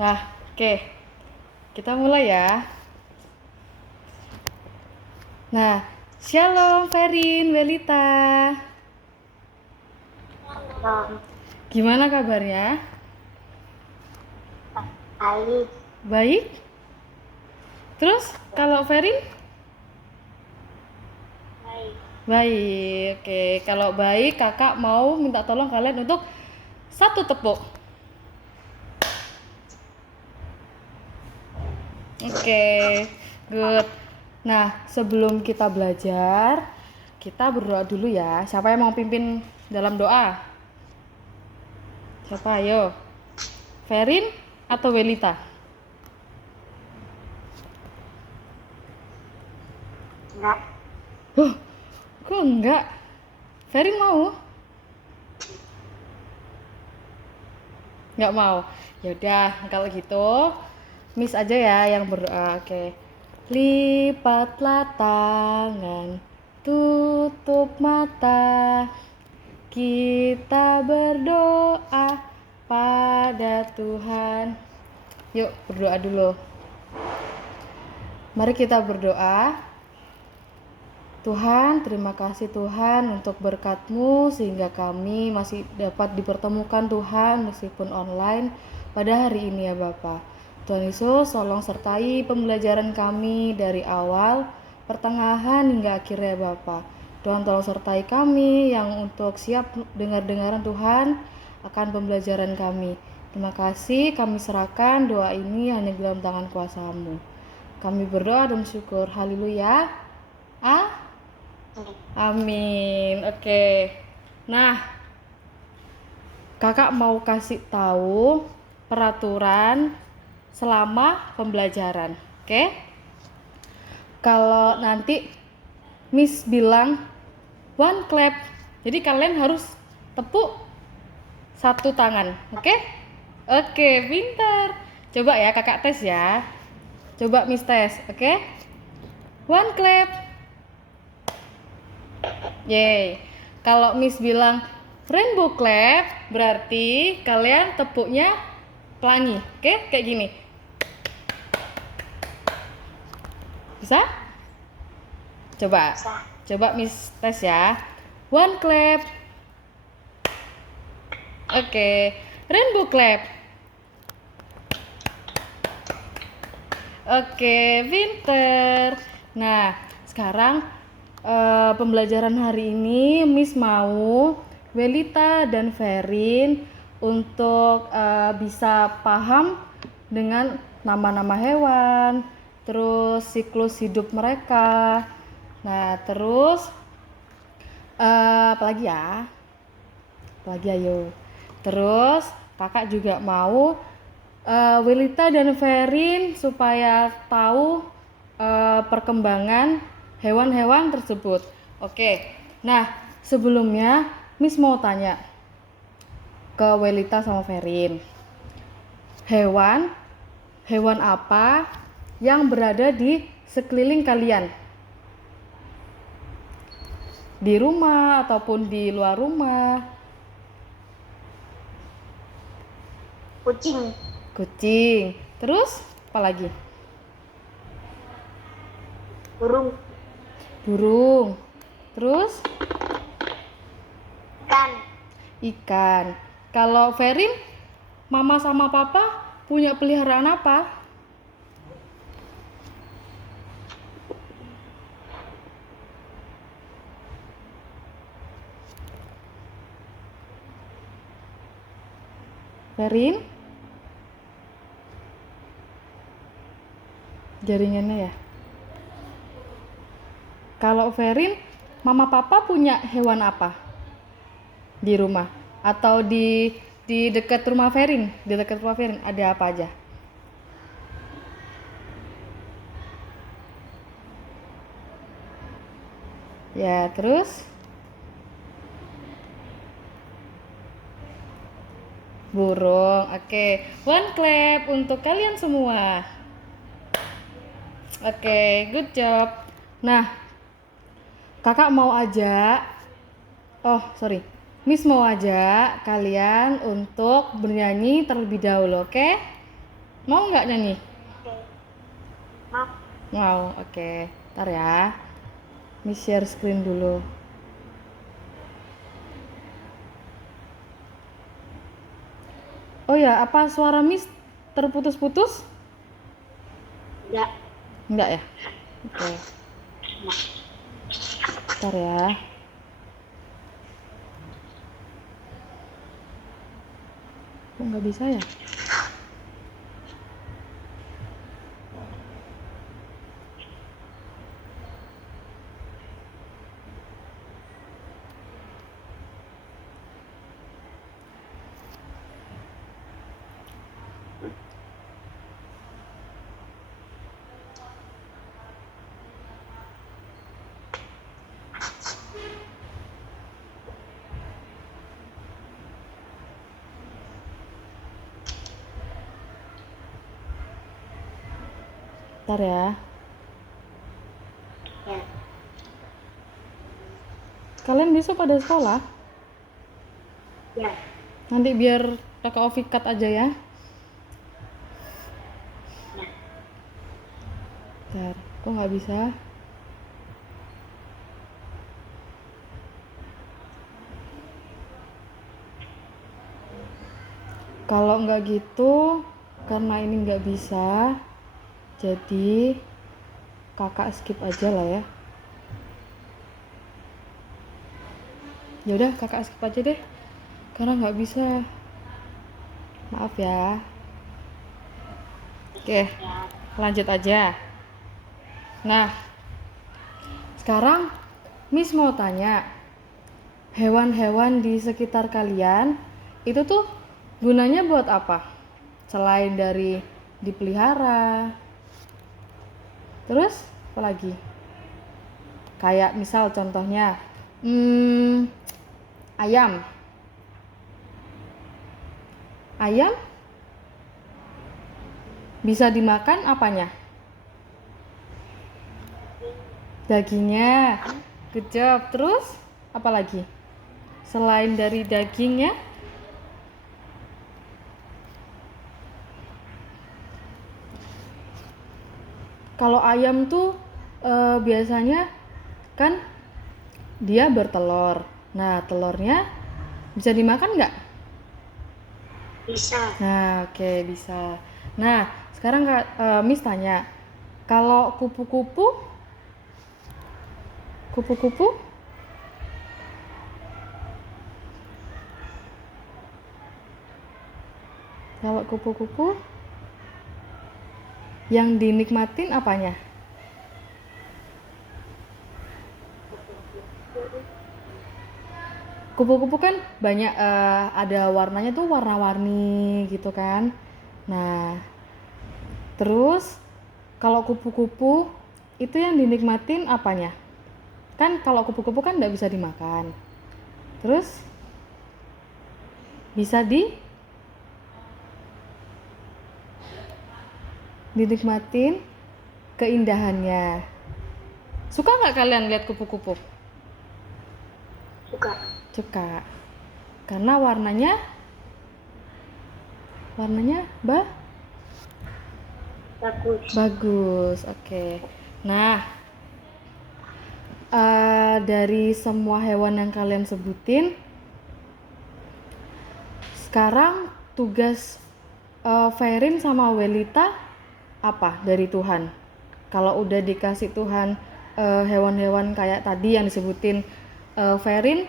Nah, oke. Kita mulai ya. Nah, Shalom Ferin, Welita. Gimana kabarnya? Baik. Baik? Terus, kalau Ferin? Baik. Baik. Oke, kalau baik kakak mau minta tolong kalian untuk satu tepuk. Oke, good. Nah, sebelum kita belajar, kita berdoa dulu ya. Siapa yang mau pimpin dalam doa? Siapa? Ayo. Ferin atau Welita? Enggak. Kok enggak? Ferin mau? Nggak mau. Yaudah, kalau gitu Miss aja ya yang berdoa. Oke. Lipatlah tangan, tutup mata, kita berdoa pada Tuhan. Yuk berdoa dulu. Mari kita berdoa. Tuhan, terima kasih Tuhan untuk berkat-Mu sehingga kami masih dapat dipertemukan Tuhan meskipun online pada hari ini ya Bapa. Tuhan Yesus, tolong sertai pembelajaran kami dari awal, pertengahan hingga akhir ya Bapa. Tuhan tolong sertai kami yang untuk siap dengar-dengaran Tuhan akan pembelajaran kami. Terima kasih, kami serahkan doa ini hanya di dalam tangan kuasa-Mu. Kami berdoa dan syukur. Haleluya. Amin. Oke. Nah, kakak mau kasih tahu peraturan selama pembelajaran. Oke? Kalau nanti Miss bilang one clap, jadi kalian harus tepuk satu tangan. Oke? Oke, pintar. Coba ya kakak tes ya. Coba Miss tes. Oke? One clap. Yeay. Kalau Miss bilang rainbow clap, berarti kalian tepuknya pelangi. Oke? Kayak gini. Bisa? Coba. Bisa. Coba Miss tes ya. One clap. Oke. Rainbow clap. Oke, pinter. Nah, sekarang pembelajaran hari ini Miss mau Welita dan Ferin untuk bisa paham dengan nama-nama hewan, terus siklus hidup mereka. Nah, terus apalagi ya? Apalagi ayo. Terus kakak juga mau Welita dan Ferin supaya tahu perkembangan hewan-hewan tersebut. Oke. Nah, sebelumnya Miss mau tanya ke Welita sama Ferin. Hewan apa yang berada di sekeliling kalian? Di rumah ataupun di luar rumah? Kucing. Kucing. Terus apa lagi? Burung. Burung. Terus Ikan. ikan. Kalau Ferin, mama sama papa punya peliharaan apa? Ferin? Jaringannya ya. Kalau Ferin, mama papa punya hewan apa di rumah? Atau di dekat rumah Ferin? Di dekat rumah Ferin ada apa aja? Ya, terus burung. Oke, one clap untuk kalian semua. Oke, good job. Nah, kakak mau ajak, Miss mau ajak kalian untuk bernyanyi terlebih dahulu, oke? Mau nggak nyanyi? Oke. Mau. Mau, oke. Ntar ya. Miss share screen dulu. Oh ya, apa suara Miss terputus-putus? Enggak. Enggak ya? Oke. Ntar ya. Kok nggak bisa ya? Ntar ya. Ya. Kalian besok pada sekolah? Ya. Nanti biar kakak Ovi cut aja ya. Ya. Ntar, kok nggak bisa? Kalau nggak gitu, karena ini nggak bisa, jadi kakak skip aja lah ya. Ya udah, kakak skip aja deh, karena nggak bisa. Maaf ya. Oke, Ya. lanjut aja. Nah, sekarang Miss mau tanya, hewan-hewan di sekitar kalian itu tuh gunanya buat apa? Selain dari dipelihara, terus apa lagi? Kayak misal contohnya, ayam. Ayam bisa dimakan apanya? Dagingnya. Good job. Terus apa lagi? Selain dari dagingnya, kalau ayam tuh biasanya kan dia bertelur. Nah, telurnya bisa dimakan nggak? Bisa. Nah, oke, bisa. Nah, sekarang Miss tanya, kalau kupu-kupu, kupu-kupu, kalau kupu-kupu yang dinikmatin apanya? Kupu-kupu kan banyak ada warnanya tuh warna-warni gitu kan. Nah, terus kalau kupu-kupu itu yang dinikmatin apanya? Kan kalau kupu-kupu kan nggak bisa dimakan. Terus bisa dinikmatin keindahannya. Suka nggak kalian lihat kupu-kupu? Suka. Suka. Karena warnanya Bagus. bagus. Oke. Nah, dari semua hewan yang kalian sebutin, sekarang tugas Ferin sama Welita apa dari Tuhan? Kalau udah dikasih Tuhan hewan-hewan kayak tadi yang disebutin Ferin,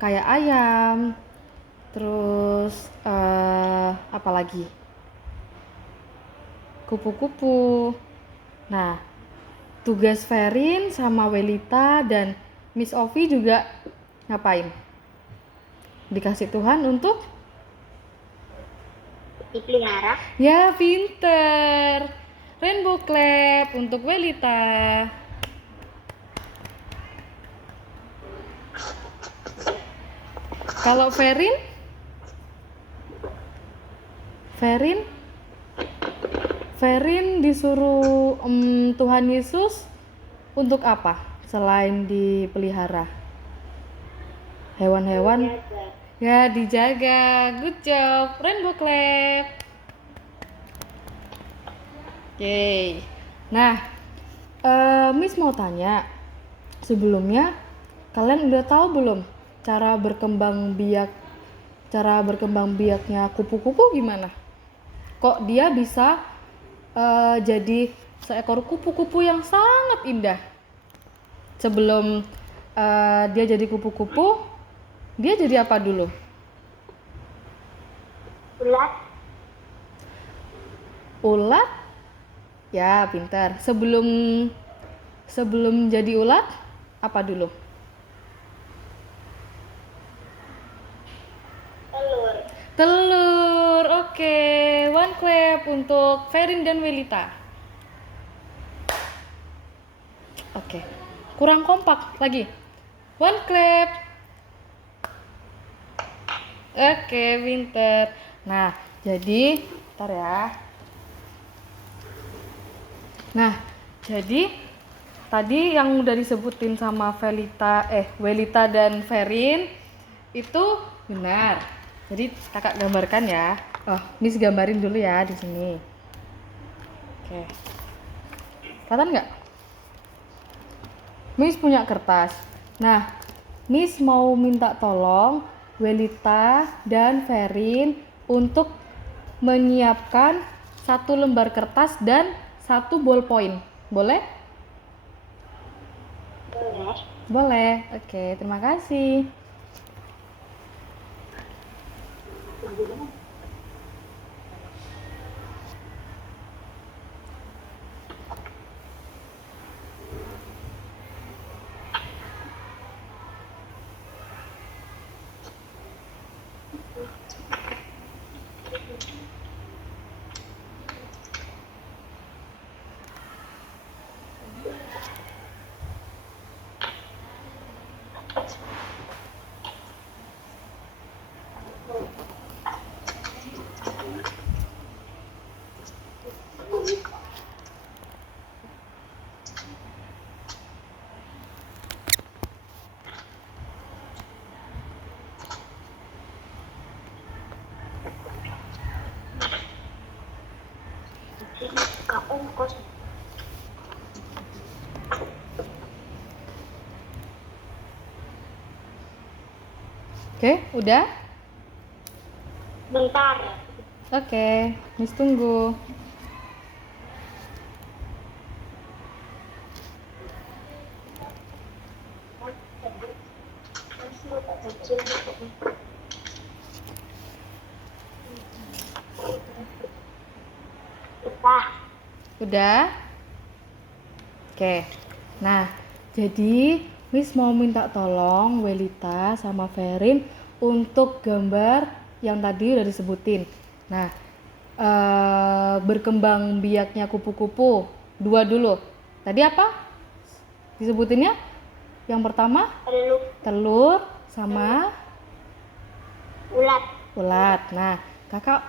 kayak ayam, terus apa lagi? Kupu-kupu. Nah, tugas Ferin sama Welita dan Miss Ovi juga ngapain? Dikasih Tuhan untuk? Dipelihara. Ya, pinter. Rainbow clap untuk Welita. Kalau Ferin? Ferin disuruh Tuhan Yesus untuk apa? Selain dipelihara. Hewan-hewan Jaga. ya dijaga. Good job. Rainbow clap. Yeay. Nah, Miss mau tanya, sebelumnya kalian udah tahu belum cara berkembang biaknya kupu-kupu gimana? Kok dia bisa jadi seekor kupu-kupu yang sangat indah? Sebelum dia jadi kupu-kupu, dia jadi apa dulu? Ulat. Ulat? Ya, pintar. Sebelum jadi ulat, apa dulu? Telur. Telur. Oke, one clap untuk Ferin dan Welita. Oke, kurang kompak lagi. One clap. Oke, pinter. Nah, jadi ntar ya. Nah, jadi tadi yang udah disebutin sama Welita dan Ferin itu benar. Jadi kakak gambarkan ya. Oh, Miss gambarin dulu ya di sini. Oke. Kelihatan nggak? Miss punya kertas. Nah, Miss mau minta tolong Welita dan Ferin untuk menyiapkan satu lembar kertas dan satu ballpoint. Boleh? Boleh. Boleh. Oke, terima kasih. Kak ongkos. Oke, udah? Bentar. Oke, Miss tunggu. Betah. Udah? Oke. Nah, jadi Miss mau minta tolong Welita sama Ferin untuk gambar yang tadi udah disebutin. Nah, berkembang biaknya kupu-kupu. Dua dulu. Tadi apa? Disebutinnya? Yang pertama Telur. telur sama Ulat. ulat. Nah, kakak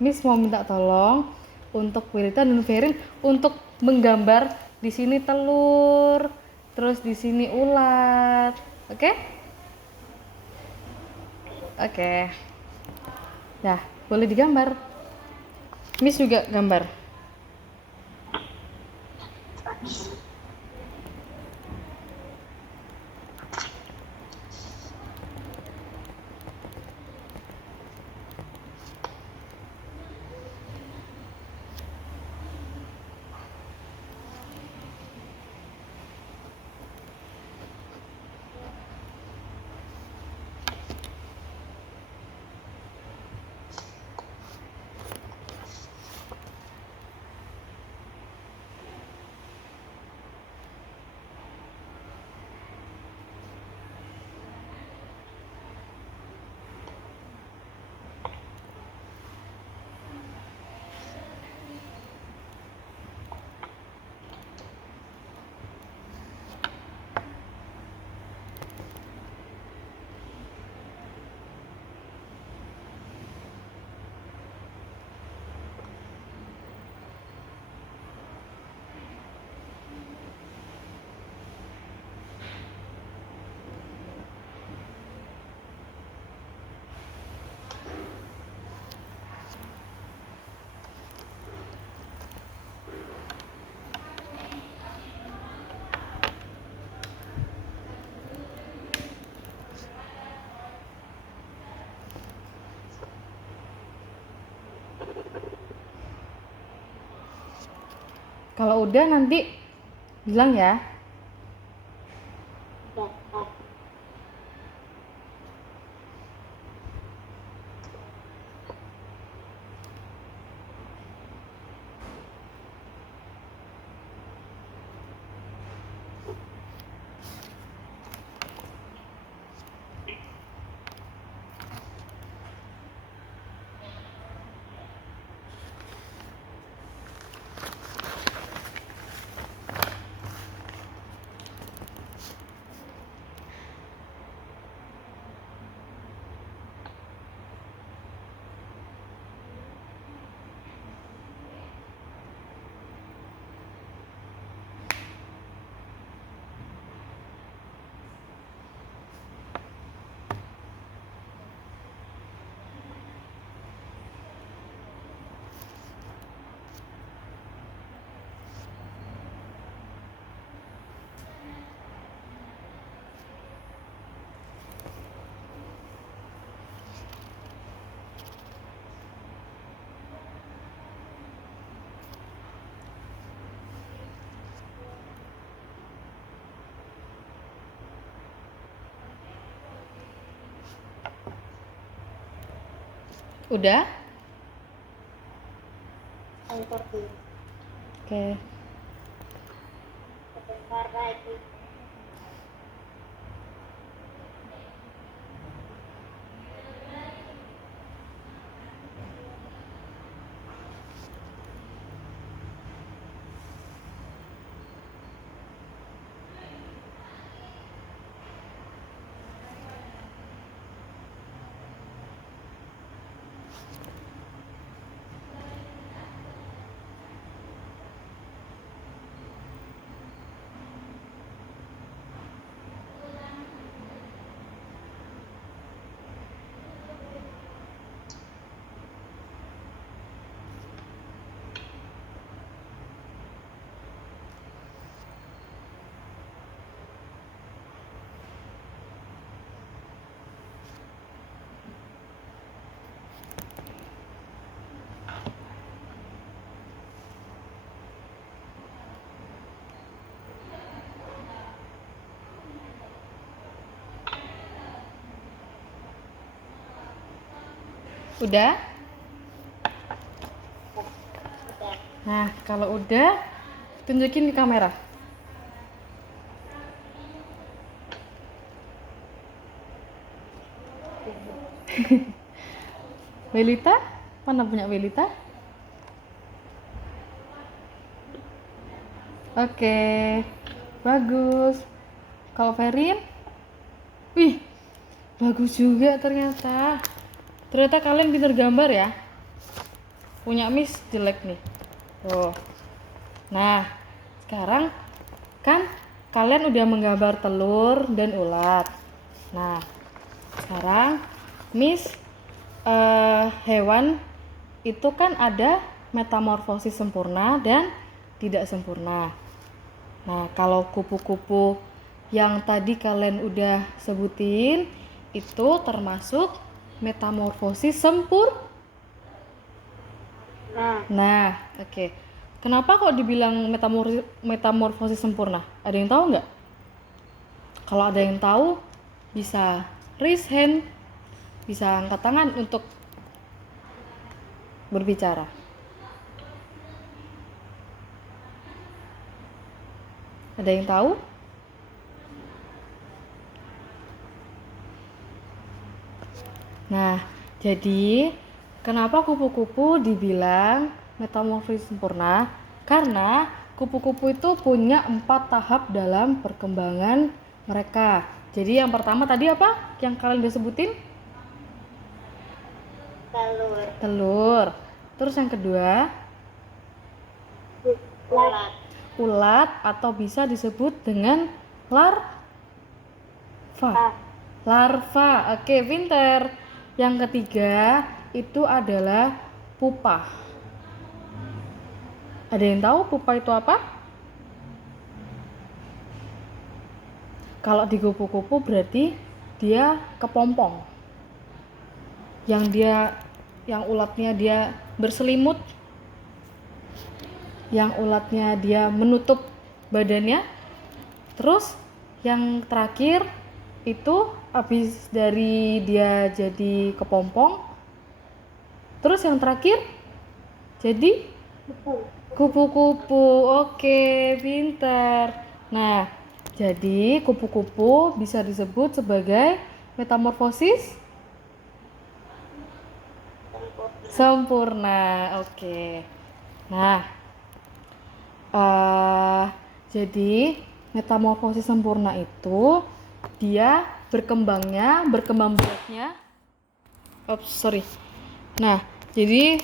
Miss mau minta tolong untuk Welita dan Ferin untuk menggambar di sini telur, terus di sini ulat. Oke? Oke. Nah, boleh digambar. Miss juga gambar. Kalau udah nanti bilang ya. Dapat. Udah? Enter dulu. Oke. Sebentar lagi. Udah? Udah. Nah, kalau udah, tunjukin di kamera. Welita? Mana punya Welita? Oke, bagus. Kalau Ferin? Wih, bagus juga ternyata. Ternyata kalian pintar gambar ya. Punya Miss jelek nih. Tuh. Nah, sekarang kan kalian udah menggambar telur dan ulat. Nah, sekarang Miss hewan itu kan ada metamorfosis sempurna dan tidak sempurna. Nah, kalau kupu-kupu yang tadi kalian udah sebutin itu termasuk metamorfosis sempurna. Nah, oke. Kenapa kok dibilang metamorfosis sempurna? Ada yang tahu nggak? Kalau ada yang tahu, bisa raise hand, bisa angkat tangan untuk berbicara. Ada yang tahu? Nah, jadi kenapa kupu-kupu dibilang metamorfosis sempurna? Karena kupu-kupu itu punya 4 tahap dalam perkembangan mereka. Jadi yang pertama tadi apa? Yang kalian udah sebutin? Telur. Telur. Terus yang kedua? Ulat. Ulat atau bisa disebut dengan larva. Larva. Oke, pinter. Yang ketiga itu adalah pupa. Ada yang tahu pupa itu apa? Kalau di kupu-kupu berarti dia kepompong. Yang ulatnya dia berselimut. yang ulatnya dia menutup badannya. Terus yang terakhir itu habis dari dia jadi kepompong. Terus yang terakhir jadi kupu-kupu. Oke, pintar. Nah, jadi kupu-kupu bisa disebut sebagai metamorfosis sempurna. Oke. Nah, jadi metamorfosis sempurna itu dia berkembang biaknya. Nah, jadi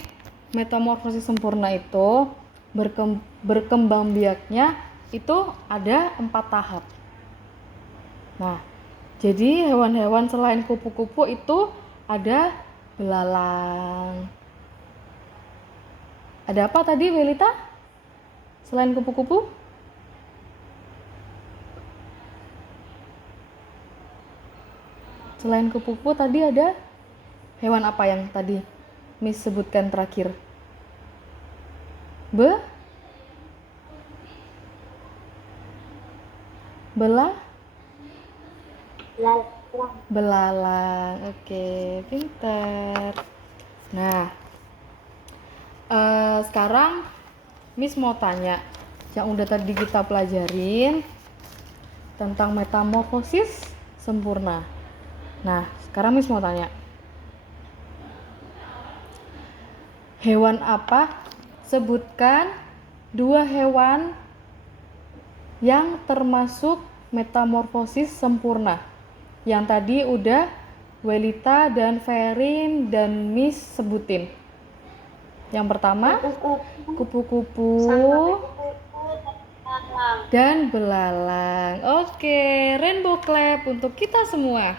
metamorfosis sempurna itu berkembang biaknya itu ada 4 tahap. Nah, jadi hewan-hewan selain kupu-kupu itu ada belalang. Ada apa tadi, Welita? Selain kupu-kupu? Selain kupu-kupu tadi ada hewan apa yang tadi Miss sebutkan terakhir? Belalang. Oke, pintar. Nah, sekarang Miss mau tanya yang udah tadi kita pelajarin tentang metamorfosis sempurna. Nah, sekarang Miss mau tanya, hewan apa? Sebutkan 2 hewan yang termasuk metamorfosis sempurna. Yang tadi udah Welita dan Ferin dan Miss sebutin. Yang pertama, kupu-kupu dan belalang. Oke, rainbow clap untuk kita semua.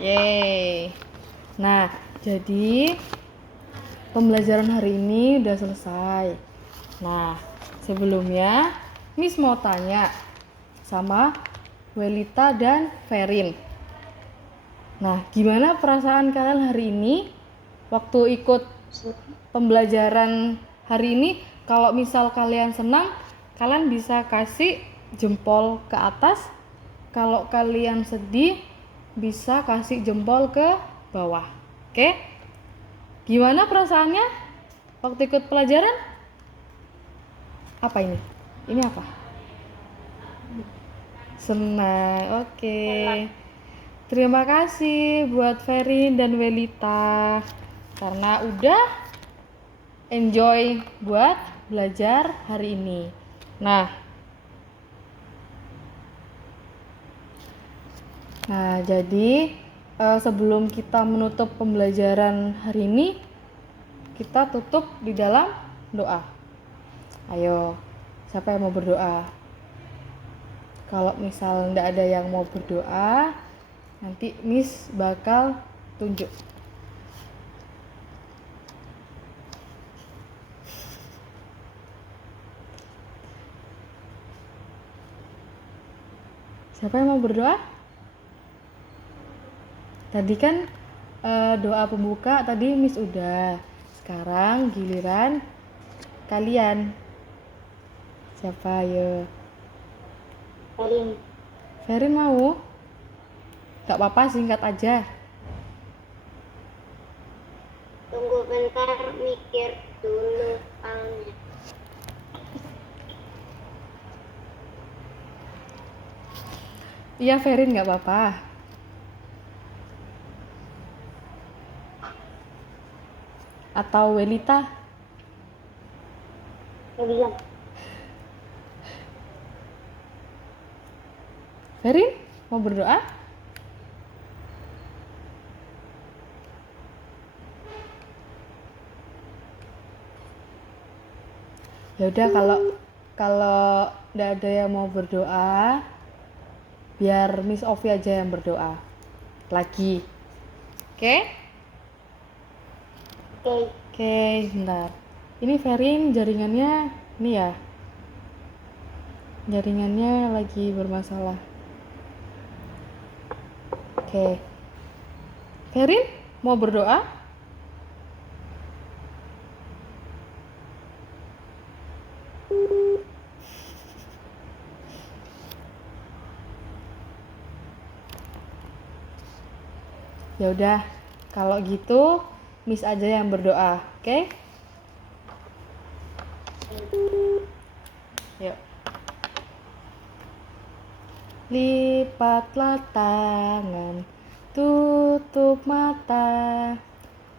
Yeay. Nah, jadi pembelajaran hari ini udah selesai. Nah, sebelumnya Miss mau tanya sama Welita dan Ferin. Nah, gimana perasaan kalian hari ini waktu ikut pembelajaran hari ini? Kalau misal kalian senang, kalian bisa kasih jempol ke atas. Kalau kalian sedih, bisa kasih jempol ke bawah. Oke? Gimana perasaannya waktu ikut pelajaran? Apa ini? Ini apa? Senang. Oke. Terima kasih buat Ferin dan Welita karena udah enjoy buat belajar hari ini. Nah, jadi sebelum kita menutup pembelajaran hari ini, kita tutup di dalam doa. Ayo, siapa yang mau berdoa? Kalau misal nggak ada yang mau berdoa, nanti Miss bakal tunjuk. Siapa yang mau berdoa? Tadi kan doa pembuka tadi Miss udah. Sekarang giliran kalian. Siapa ayo? Ferin mau? Gak apa-apa, singkat aja. Tunggu bentar, mikir dulu soalnya. Iya, Ferin gak apa-apa. Atau Welita? Bilang. Ferin mau berdoa? Ya udah, kalau nggak ada yang mau berdoa, biar Miss Ovi aja yang berdoa lagi. Oke? Oke, bentar. Ini Ferin jaringannya ini ya. Jaringannya lagi bermasalah. Oke. Ferin mau berdoa? Ya udah, kalau gitu Miss aja yang berdoa, oke? Yuk. Lipatlah tangan, tutup mata,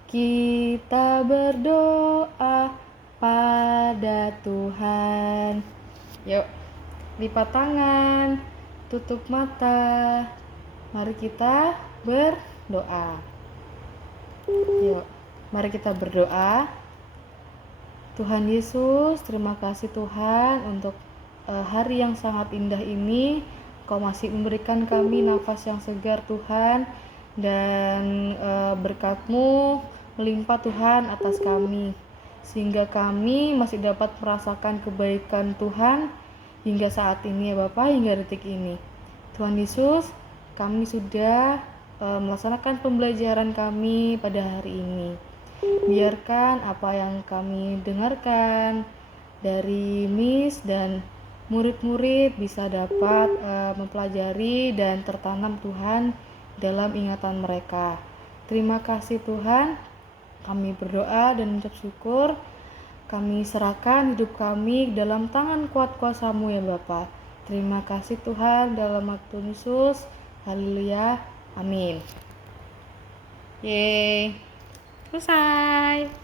kita berdoa pada Tuhan. Yuk, lipat tangan, tutup mata. Mari kita berdoa. Yuk, mari kita berdoa. Tuhan Yesus, terima kasih Tuhan untuk hari yang sangat indah ini. Kau masih memberikan kami nafas yang segar Tuhan, dan berkat-Mu melimpah Tuhan atas kami, sehingga kami masih dapat merasakan kebaikan Tuhan hingga saat ini ya Bapak, hingga detik ini. Tuhan Yesus, kami sudah melaksanakan pembelajaran kami pada hari ini. Biarkan apa yang kami dengarkan dari Miss dan murid-murid bisa dapat mempelajari dan tertanam Tuhan dalam ingatan mereka. Terima kasih Tuhan, kami berdoa dan mengucap syukur. Kami serahkan hidup kami dalam tangan kuat kuasa-Mu ya Bapa. Terima kasih Tuhan, dalam nama Tuhan Yesus. Haleluya. Amin. Yeay. Selesai.